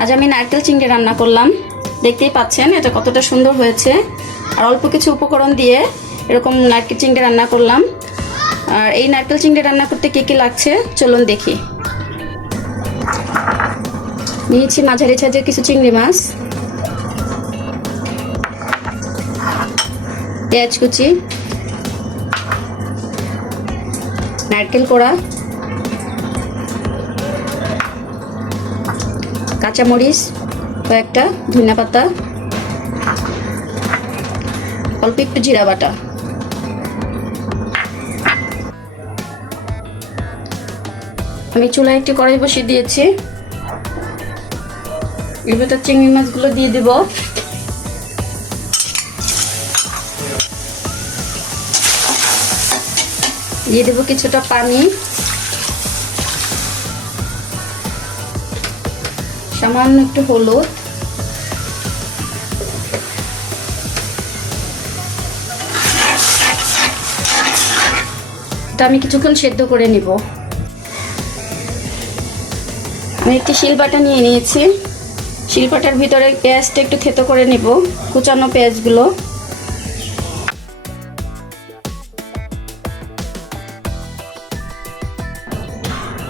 আজ আমি নারকেল চিংড়ি রান্না করলাম। দেখতেই পাচ্ছেন, এটা কতটা সুন্দর হয়েছে। আর অল্প কিছু উপকরণ দিয়ে এরকম নারকেল চিংড়ি রান্না করলাম। আর এই নারকেল চিংড়ি রান্না করতে কী কী লাগছে, চলুন দেখি। নিয়েছি মাঝারি সাইজের কিছু চিংড়ি মাছ। পেঁয়াজ কুচি। নারকেল কোড়া। কাঁচামরিচ, কয়েকটা ধনিয়া পাতা, অল্প একটু জিরা বাটা। আমি চুলায় একটি কড়াই বসিয়ে দিয়েছি। এর ভেতর চিংড়ি মাছগুলো দিয়ে দেব। দিয়ে দেবো কিছুটা পানি। সামান্য একটু হলুদ। আমি কিছুক্ষণ সেদ্ধ করে নিব। আমি একটি শিলবাটা নিয়ে নিয়েছি। শিলপাটার ভিতরে পেঁয়াজটা একটু থেতো করে নিব, কুচানো পেঁয়াজগুলো।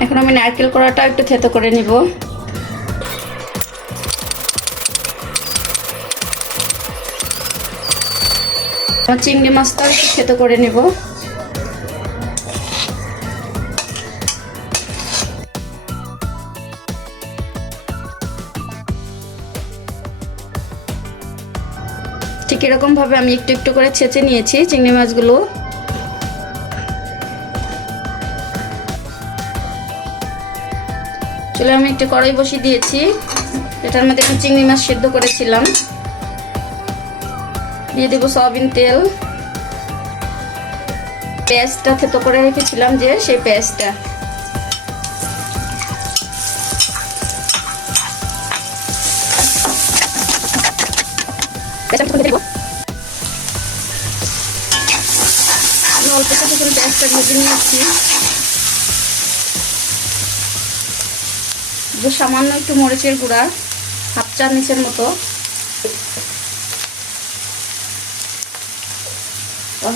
এখন আমি নারকেল কড়াটা একটু থেতো করে নিব। চিংড়ি মাছটা থেতো করে নেব। ঠিক এরকম ভাবে আমি একটু একটু করে ছেঁচে নিয়েছি চিংড়ি মাছগুলো। চলে আমি একটু কড়াই বসিয়ে দিয়েছি। এটার মধ্যে একটু চিংড়ি মাছ সেদ্ধ করেছিলাম। দিয়ে দেবো সয়াবিন তেল। পেঁয়াজটা থেতো করে রেখেছিলাম যে, সেই পেঁয়াজটা। সামান্য একটু মরিচের গুঁড়া, হাফ চামচের মতো।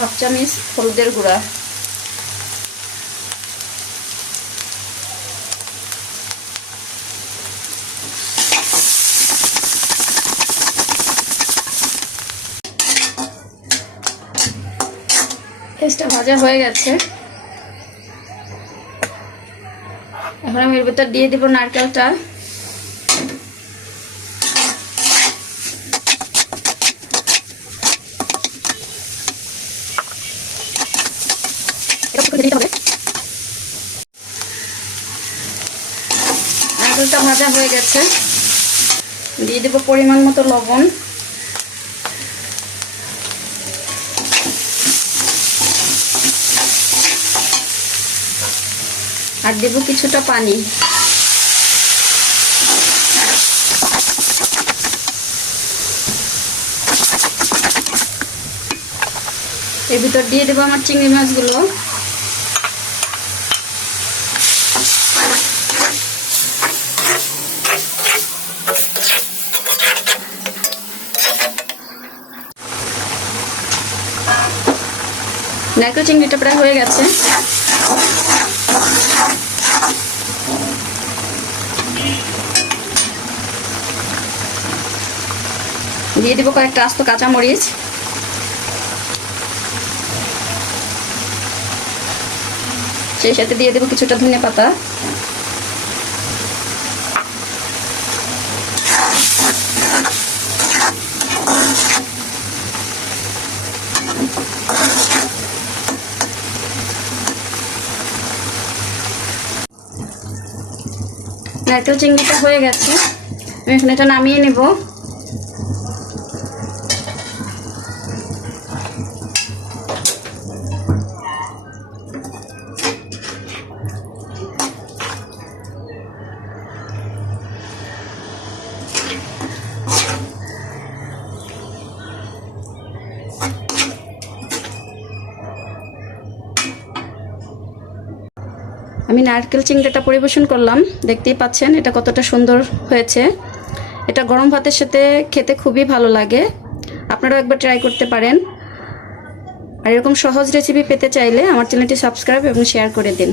হাফ চামচ হলুদের গুঁড়া। পেঁয়াজটা ভাজা হয়ে গেছে। এখন আমি এর ভেতর দিয়ে দেবো নারকেলটা। নারকেলটা ভাজা হয়ে গেছে। দিয়ে দেবো পরিমাণ মতো লবণ। আর দেবো কিছুটা পানি। এর ভিতর দিয়ে দেবো আমার চিংড়ি মাছগুলো। নারকেল চিংড়িটা প্রায় হয়ে গেছে। দিয়ে দিব কয়েকটা আস্ত কাঁচামরিচ। সেই সাথে দিয়ে দেবো কিছুটা ধনে পাতা নারকেল চিংড়িটা হয়ে গেছে। আমি এখন এটা নামিয়ে নেব। আমি নারকেল চিংড়িটা পরিবেশন করলাম। দেখতেই পাচ্ছেন এটা কতটা সুন্দর হয়েছে। এটা গরম ভাতের সাথে খেতে খুবই ভালো লাগে। আপনারাও একবার ট্রাই করতে পারেন। আর এরকম সহজ রেসিপি পেতে চাইলে আমার চ্যানেলটি সাবস্ক্রাইব এবং শেয়ার করে দিন।